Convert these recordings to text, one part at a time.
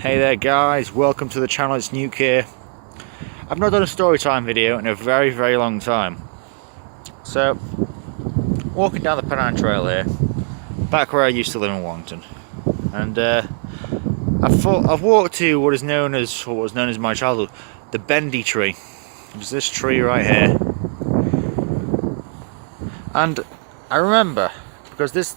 Hey there guys, welcome to the channel. It's Nuke here. I've not done a story time video in a very long time. So, walking down the Penang Trail here, back where I used to live in Warrington. And I've walked to what was known as my childhood, the Bendy tree. It's this tree right here. And I remember, because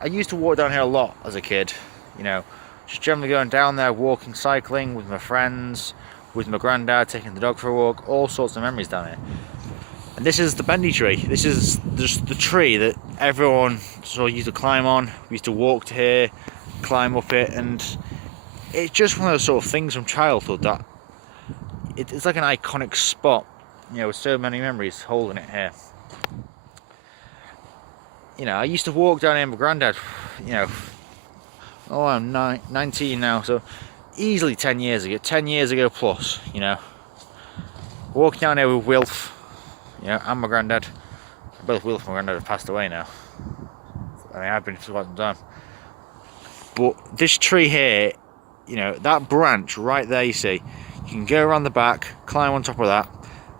I used to walk down here a lot as a kid, you know, just generally going down there, walking, cycling with my friends, with my granddad, taking the dog for a walk, all sorts of memories down here. And this is the Bendy tree. This is just the tree that everyone sort of used to climb on. We used to walk to here, climb up it, and it's just one of those sort of things from childhood that it's like an iconic spot, you know, with so many memories holding it here. You know, I used to walk down here with my granddad, you know, I'm 19 now, so easily 10 years ago plus, you know. Walking down here with Wilf, you know, and my granddad. Both Wilf and my granddad have passed away now. I mean, I've been for quite some time. But this tree here, you know, that branch right there you see, you can go around the back, climb on top of that.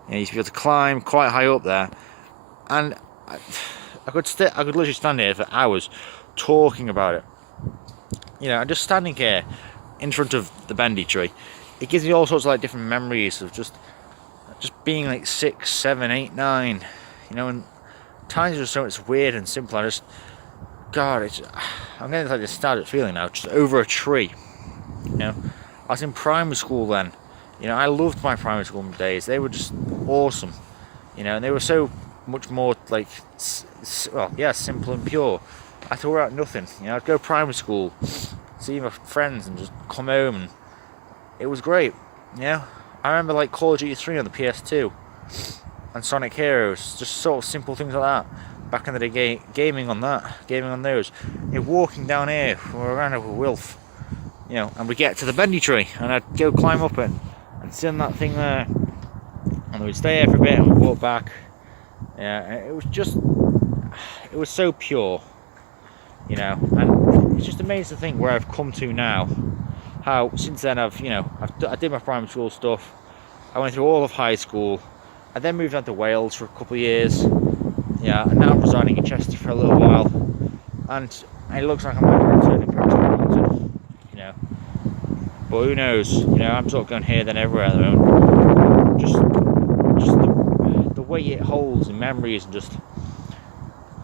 You know, you used to be able to climb quite high up there. And I could literally stand here for hours talking about it. You know, and just standing here in front of the Bendy tree, it gives me all sorts of like different memories of just being like 6, 7, 8, 9, you know, and times are so much weird and simple. I'm getting like this nostalgic feeling now, just over a tree. You know, I was in primary school then. You know, I loved my primary school days. They were just awesome. You know, and they were so much more like, well, yeah, simple and pure. I thought about nothing. You know, I'd go to primary school, see my friends, and just come home, and it was great. You know, I remember like Call of Duty 3 on the PS2 and Sonic Heroes, just sort of simple things like that. Back in the day, gaming on those. You know, walking down here, around with Wilf, you know, and we get to the Bendy tree, and I'd go climb up it and sit on that thing there, and we'd stay there for a bit and we'd walk back. Yeah, it was so pure. You know, and it's just amazing to think where I've come to now. How since then I did my primary school stuff. I went through all of high school. I then moved on to Wales for a couple of years. Yeah, and now I'm residing in Chester for a little while. And it looks like I might be returning back to London. You know, but who knows? You know, I'm sort of going here then everywhere at the moment. Just the way it holds in memories and just.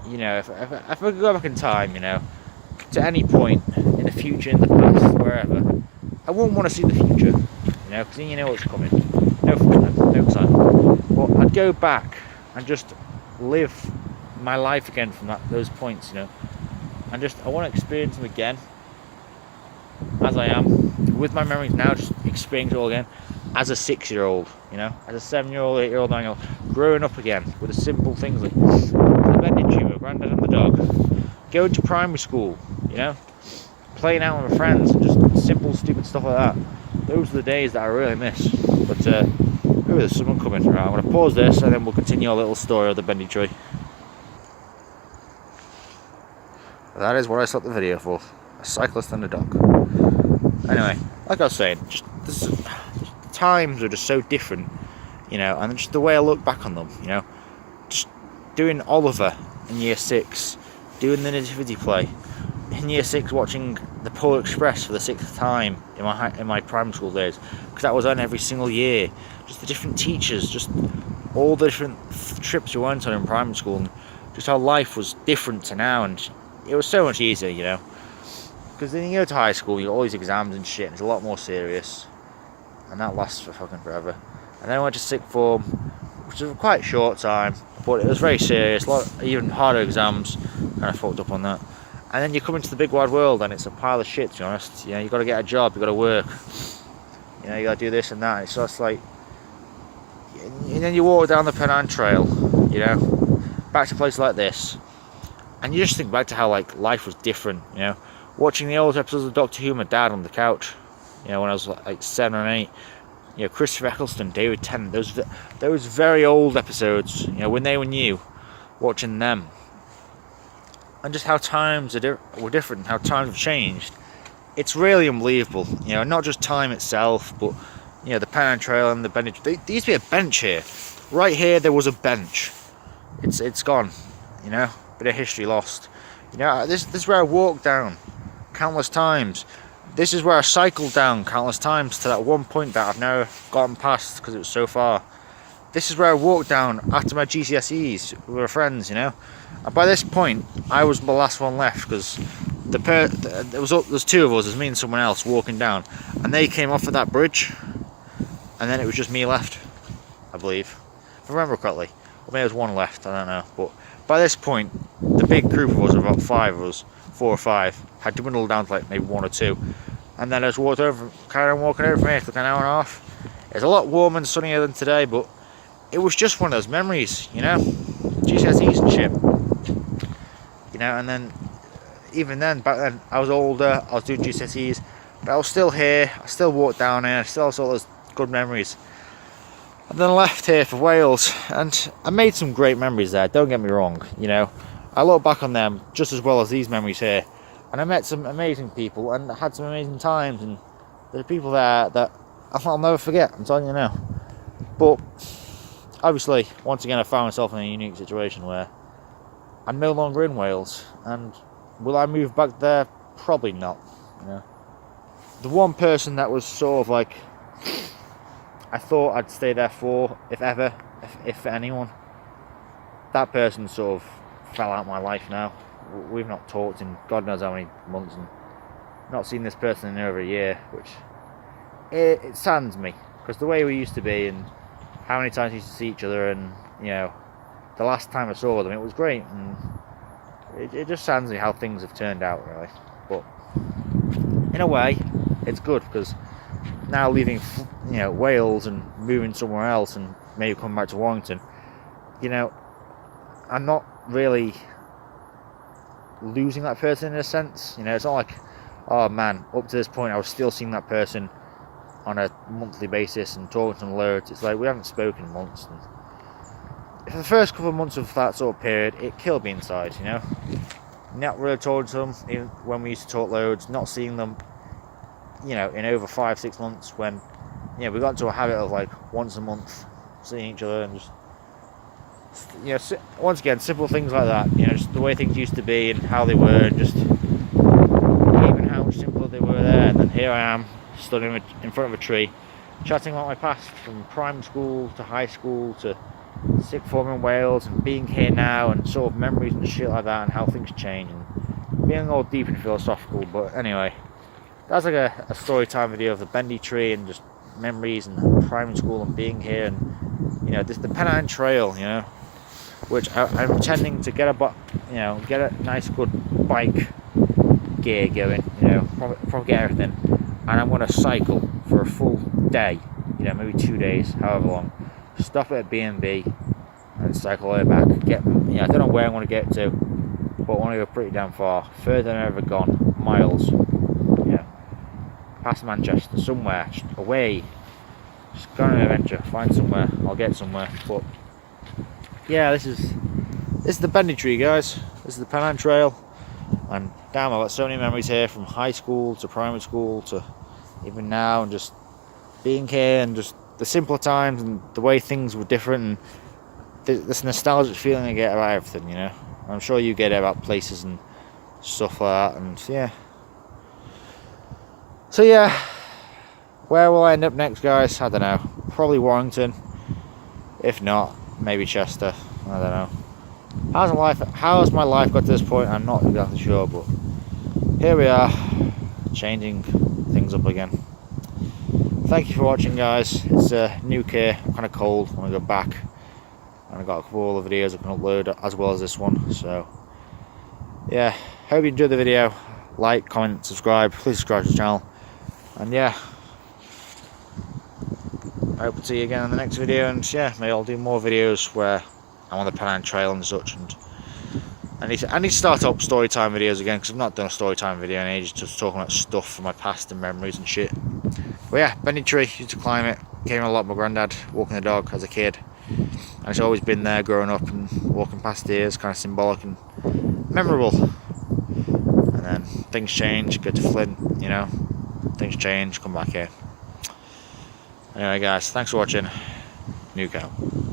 You know, if I could go back in time, you know, to any point in the future, in the past, wherever, I wouldn't want to see the future, you know, because then you know what's coming. No fun. But I'd go back and just live my life again from those points, you know, and I want to experience them again, as I am, with my memories now, just experience it all again, as a 6-year-old, you know, as a 7-year-old, 8-year-old, 9-year-old, growing up again with the simple things like the Bendy tree, my granddad and the dog, going to primary school, you know, playing out with my friends, and just simple, stupid stuff like that. Those are the days that I really miss. But there's someone coming. Right, I'm going to pause this and then we'll continue our little story of the Bendy tree. That is what I set the video for: a cyclist and a dog. Anyway, like I was saying, just times are just so different, you know, and just the way I look back on them, you know, just doing Oliver in year 6, doing the nativity play in year 6, watching the Polar Express for the 6th time in my primary school days, because that was on every single year. Just the different teachers, just all the different trips we went on in primary school, and just how life was different to now, and it was so much easier, you know, because then you go to high school, you got all these exams and shit, and it's a lot more serious, and that lasts for fucking forever. And then I went to sixth form, which was quite a short time, but it was very serious, even harder exams, kind of fucked up on that. And then you come into the big wide world and it's a pile of shit, to be honest. You know, you got to get a job, you got to work, you know, you got to do this and that. It's just like, and then you walk down the Penang Trail, you know, back to places like this, and you just think back to how like life was different, you know, watching the old episodes of Doctor Who with my dad on the couch, you know, when I was like 7 or 8. You know, Christopher Eccleston, David Tennant, those very old episodes, you know, when they were new, watching them. And just how times were different, how times have changed. it's really unbelievable. You know, not just time itself, but you know, the Pennine Trail and the Bendy. There used to be a bench here. Right here, there was a bench. It's gone. You know, bit of history lost. You know, this is where I walked down countless times. This is where I cycled down countless times to that one point that I've never gotten past because it was so far. This is where I walked down after my GCSEs with my friends, you know. And by this point, I was the last one left because there's two of us, there's me and someone else walking down, and they came off of that bridge, and then it was just me left, I believe, if I remember correctly. Or maybe there was one left, I don't know. But by this point, the big group of us, about 5 of us, 4 or 5, had dwindled down to like maybe 1 or 2. And then I just carried on walking over from here for like an hour and a half. It's a lot warmer and sunnier than today, but it was just one of those memories, you know, GCSEs and shit. You know, and then, even then, back then, I was older, I was doing GCSEs, but I was still here, I still walked down here, I still saw those good memories. And then I left here for Wales, and I made some great memories there, don't get me wrong, you know. I look back on them just as well as these memories here, and I met some amazing people, and had some amazing times, and there are people there that I'll never forget, I'm telling you now. But obviously, once again, I found myself in a unique situation where I'm no longer in Wales, and will I move back there? Probably not. You know, the one person that was sort of like I thought I'd stay there for, if ever, if anyone, that person sort of fell out of my life now. We've not talked in God knows how many months, and not seen this person in over a year, which it saddens me, because the way we used to be and how many times we used to see each other, and you know, the last time I saw them, it was great, and it just saddens me how things have turned out, really. But in a way, it's good, because now leaving, you know, Wales and moving somewhere else, and maybe coming back to Warrington, you know, I'm not really losing that person in a sense. You know, it's not like, oh man, up to this point I was still seeing that person on a monthly basis and talking to them loads. It's like we haven't spoken in months, and for the first couple of months of that sort of period, it killed me inside, you know. Not really talking to them, even when we used to talk loads, not seeing them, you know, in over 5-6 months, when, you know, we got into a habit of like once a month seeing each other, and just, you know, once again, simple things like that, you know, just the way things used to be and how they were, and just even how much simpler they were there. And then here I am, stood in front of a tree, chatting about my past, from primary school to high school to sixth form in Wales, and being here now, and sort of memories and shit like that, and how things change, and being all deep and philosophical. But anyway, that's like a story time video of the Bendy tree, and just memories, and primary school, and being here, and you know, the Pennine Trail, you know, which I'm intending to get a nice good bike gear going, you know, probably get everything, and I'm going to cycle for a full day, you know, maybe 2 days, however long, stop at B&B and cycle all the way back, you know, I don't know where I want to get to, but I want to go pretty damn far, further than I've ever gone, miles, you know, past Manchester, somewhere, just away, just go on an adventure, find somewhere, I'll get somewhere. But yeah, this is the Bendy tree, guys. This is the Pennine Trail, and damn, I've got so many memories here, from high school to primary school to even now, and just being here, and just the simpler times, and the way things were different, and this nostalgic feeling I get about everything, you know. I'm sure you get it about places and stuff like that, and yeah. So yeah, where will I end up next, guys? I don't know. Probably Warrington. If not, maybe Chester. I don't know. How has my life got to this point? I'm not exactly sure, but here we are, changing things up again. Thank you for watching, guys. It's Nuke here. I'm kind of cold when I go back, and I got a couple of videos I can upload as well as this one. So yeah, hope you enjoyed the video. Like, comment, subscribe. Please subscribe to the channel. And yeah, I hope to see you again in the next video. And yeah, maybe I'll do more videos where I'm on the Pennine Trail and such. And I need to start up story time videos again, because I've not done a story time video in ages, just talking about stuff from my past and memories and shit. But yeah, Bendy tree, used to climb it, came a lot with my granddad, walking the dog as a kid, and it's always been there growing up, and walking past here is kind of symbolic and memorable. And then things change, go to Flint, you know, things change, come back here. Anyway guys, thanks for watching. Nuke out.